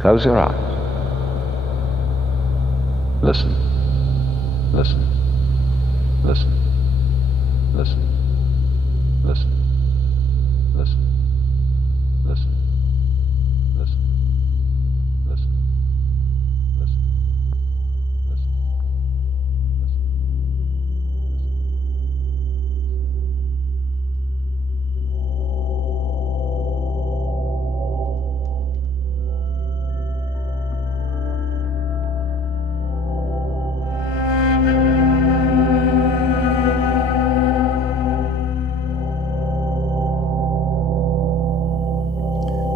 Close your eyes. Listen. Listen. Listen. Listen. Listen. Listen. Listen. Listen. Listen. Listen. Listen.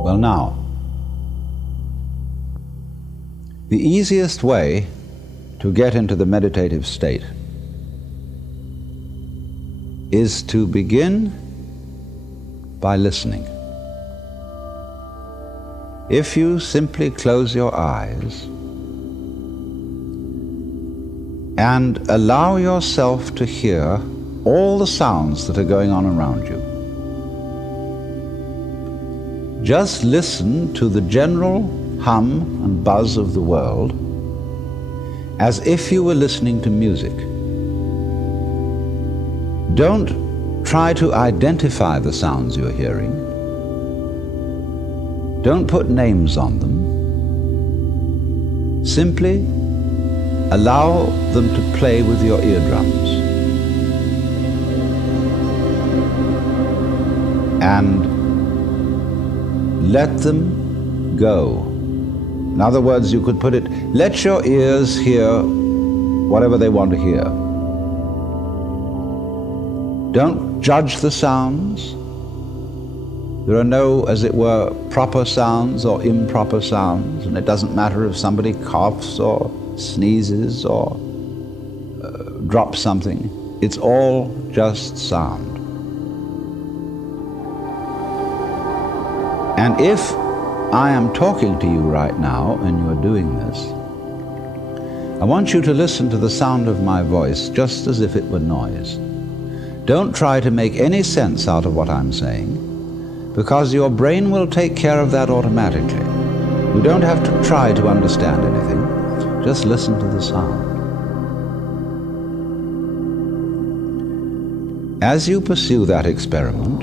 Well, now, the easiest way to get into the meditative state is to begin by listening. If you simply close your eyes and allow yourself to hear all the sounds that are going on around you, just listen to the general hum and buzz of the world as if you were listening to music. Don't try to identify the sounds you're hearing. Don't put names on them. Simply allow them to play with your eardrums. And let them go. In other words, you could put it, let your ears hear whatever they want to hear. Don't judge the sounds. There are no, as it were, proper sounds or improper sounds, and it doesn't matter if somebody coughs or sneezes or drops something. It's all just sound. And if I am talking to you right now and you are doing this, I want you to listen to the sound of my voice just as if it were noise. Don't try to make any sense out of what I'm saying, because your brain will take care of that automatically. You don't have to try to understand anything. Just listen to the sound. As you pursue that experiment,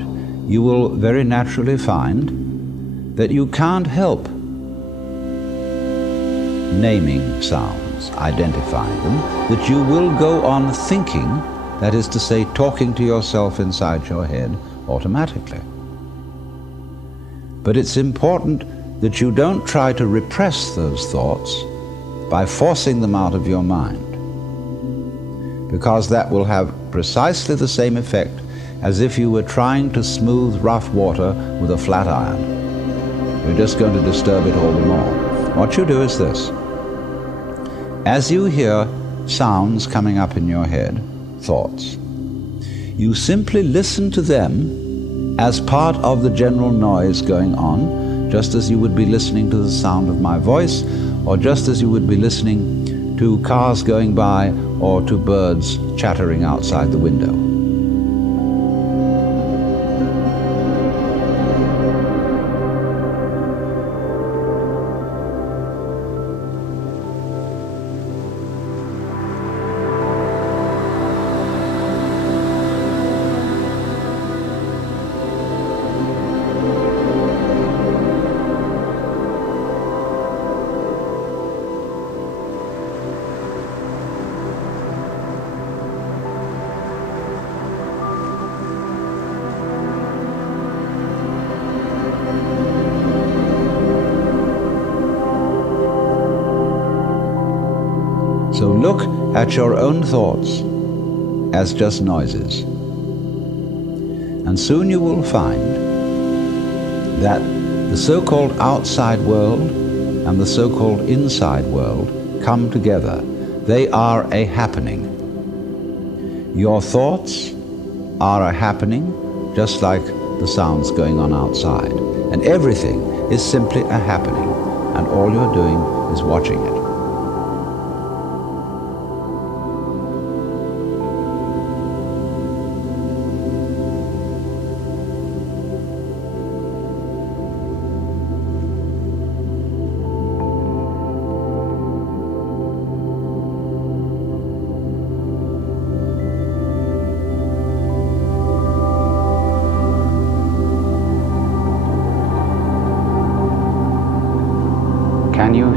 you will very naturally find that you can't help naming sounds, identifying them, that you will go on thinking, that is to say, talking to yourself inside your head automatically. But it's important that you don't try to repress those thoughts by forcing them out of your mind, because that will have precisely the same effect as if you were trying to smooth rough water with a flat iron. You're just going to disturb it all the more. What you do is this. As you hear sounds coming up in your head, thoughts, you simply listen to them as part of the general noise going on, just as you would be listening to the sound of my voice, or just as you would be listening to cars going by or to birds chattering outside the window. So look at your own thoughts as just noises. And soon you will find that the so-called outside world and the so-called inside world come together. They are a happening. Your thoughts are a happening, just like the sounds going on outside. And everything is simply a happening, and all you're doing is watching it.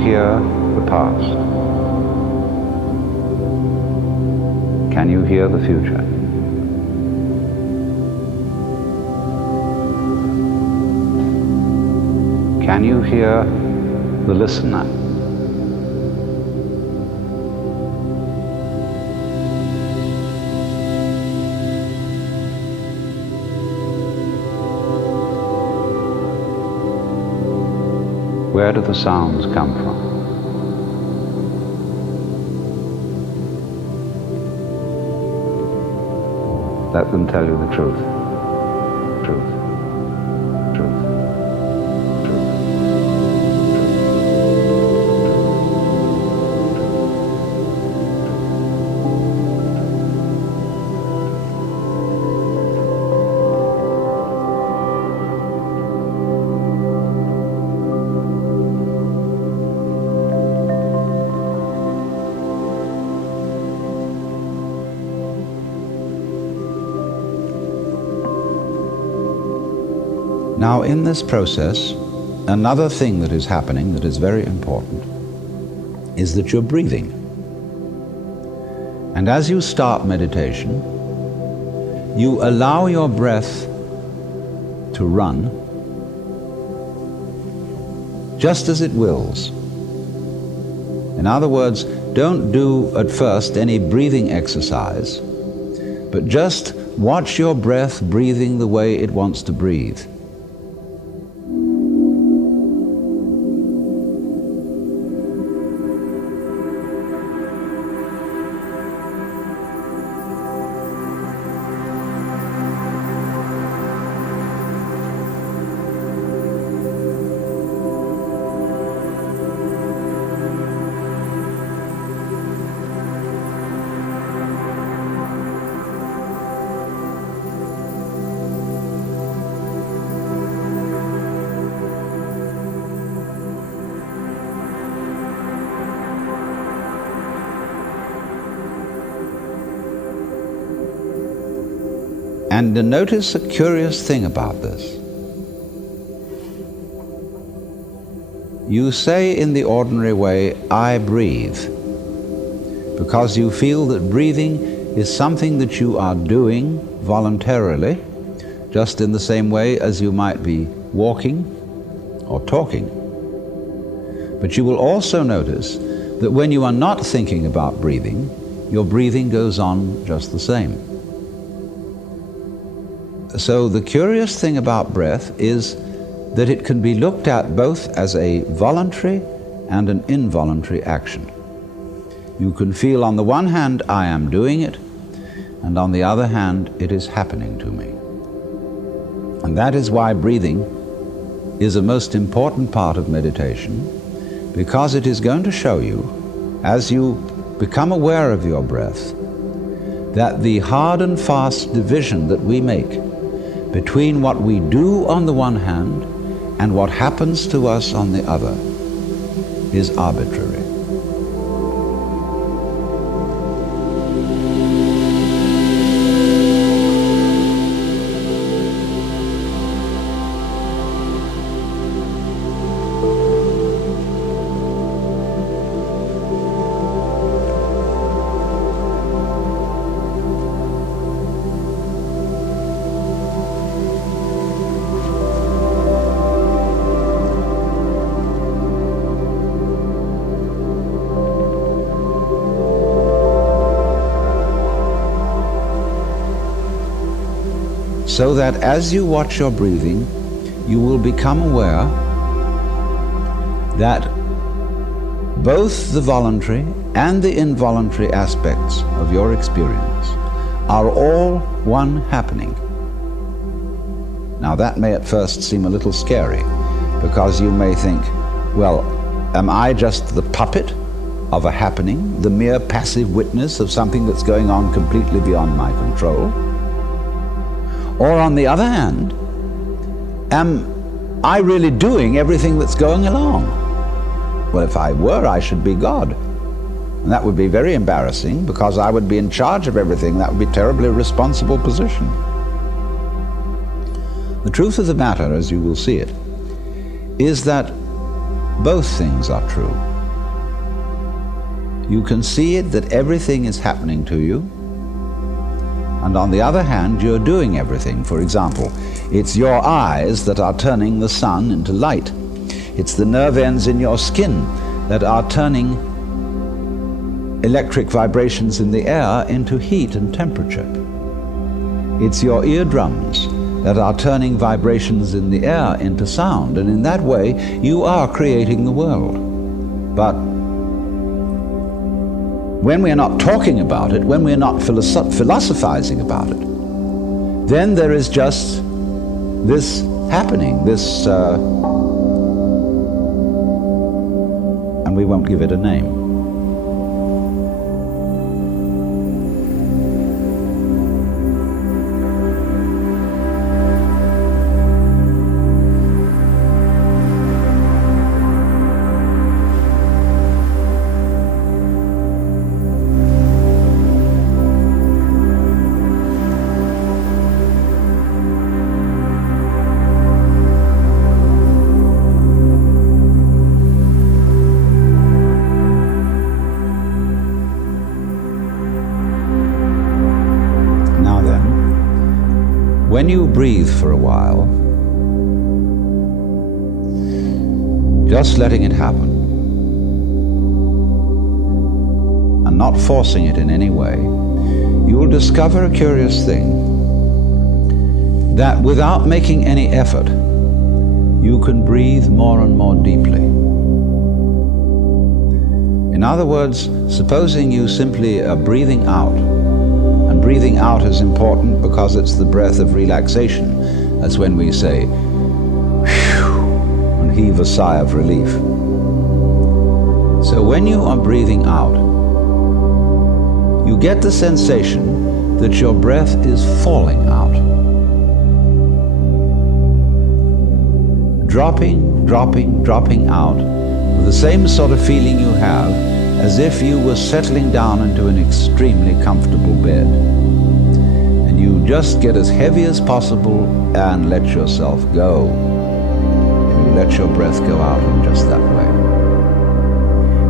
hear the past? Can you hear the future? Can you hear the listener? Where do the sounds come from? Let them tell you the truth. Truth. Truth. Truth. Now, in this process, another thing that is happening that is very important is that you're breathing. And as you start meditation, you allow your breath to run just as it wills. In other words, don't do at first any breathing exercise, but just watch your breath breathing the way it wants to breathe. And notice a curious thing about this. You say in the ordinary way, I breathe, because you feel that breathing is something that you are doing voluntarily, just in the same way as you might be walking or talking. But you will also notice that when you are not thinking about breathing, your breathing goes on just the same. So the curious thing about breath is that it can be looked at both as a voluntary and an involuntary action. You can feel on the one hand, I am doing it, and on the other hand, it is happening to me. And that is why breathing is a most important part of meditation, because it is going to show you, as you become aware of your breath, that the hard and fast division that we make between what we do on the one hand and what happens to us on the other is arbitrary. So that as you watch your breathing, you will become aware that both the voluntary and the involuntary aspects of your experience are all one happening. Now that may at first seem a little scary, because you may think, well, am I just the puppet of a happening, the mere passive witness of something that's going on completely beyond my control? Or on the other hand, am I really doing everything that's going along? Well, if I were, I should be God. And that would be very embarrassing, because I would be in charge of everything. That would be a terribly responsible position. The truth of the matter, as you will see it, is that both things are true. You can see it that everything is happening to you, and on the other hand, you're doing everything. For example, it's your eyes that are turning the sun into light. It's the nerve ends in your skin that are turning electric vibrations in the air into heat and temperature. It's your eardrums that are turning vibrations in the air into sound, and in that way you are creating the world. But when we're not talking about it, when we're not philosophizing about it, then there is just this happening, this, and we won't give it a name. When you breathe for a while, just letting it happen and not forcing it in any way, you will discover a curious thing, that without making any effort, you can breathe more and more deeply. In other words, supposing you simply are breathing out. Breathing out is important because it's the breath of relaxation. That's when we say, whew, and heave a sigh of relief. So when you are breathing out, you get the sensation that your breath is falling out. Dropping, dropping, dropping out, with the same sort of feeling you have as if you were settling down into an extremely comfortable bed. And you just get as heavy as possible and let yourself go. And you let your breath go out in just that way.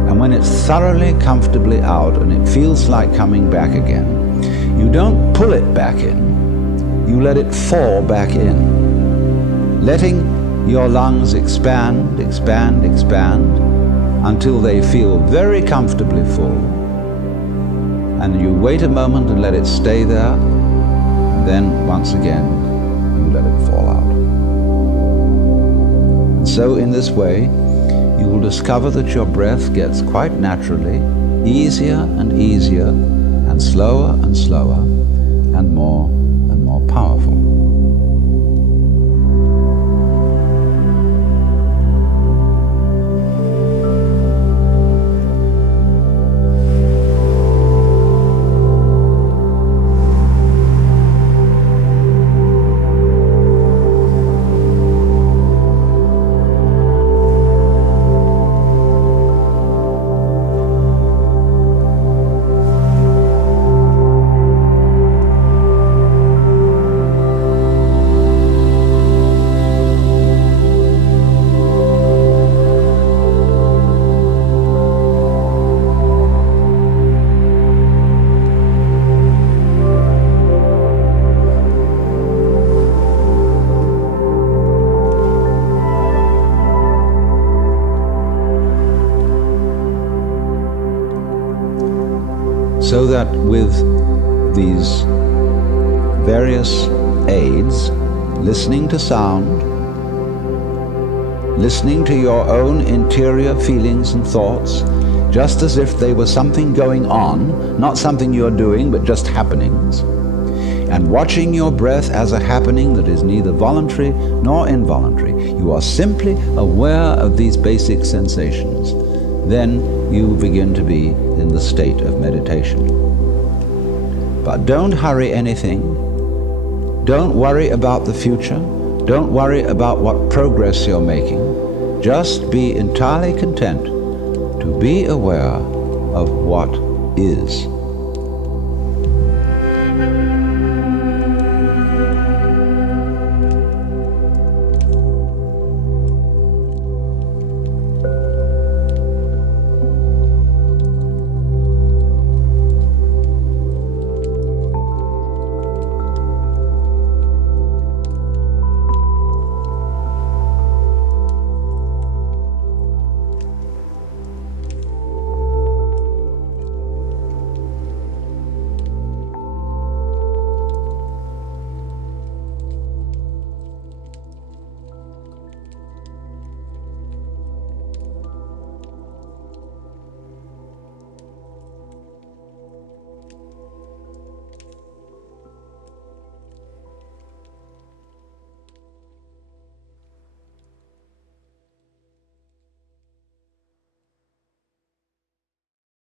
And when it's thoroughly comfortably out and it feels like coming back again, you don't pull it back in, you let it fall back in, letting your lungs expand, expand, expand, until they feel very comfortably full. And you wait a moment and let it stay there, and then once again, you let it fall out. And so in this way, you will discover that your breath gets quite naturally easier and easier, and slower and slower, and more powerful. So that with these various aids, listening to sound, listening to your own interior feelings and thoughts, just as if they were something going on, not something you're doing, but just happenings, and watching your breath as a happening that is neither voluntary nor involuntary, you are simply aware of these basic sensations, then you begin to be in the state of meditation. But don't hurry anything. Don't worry about the future. Don't worry about what progress you're making. Just be entirely content to be aware of what is.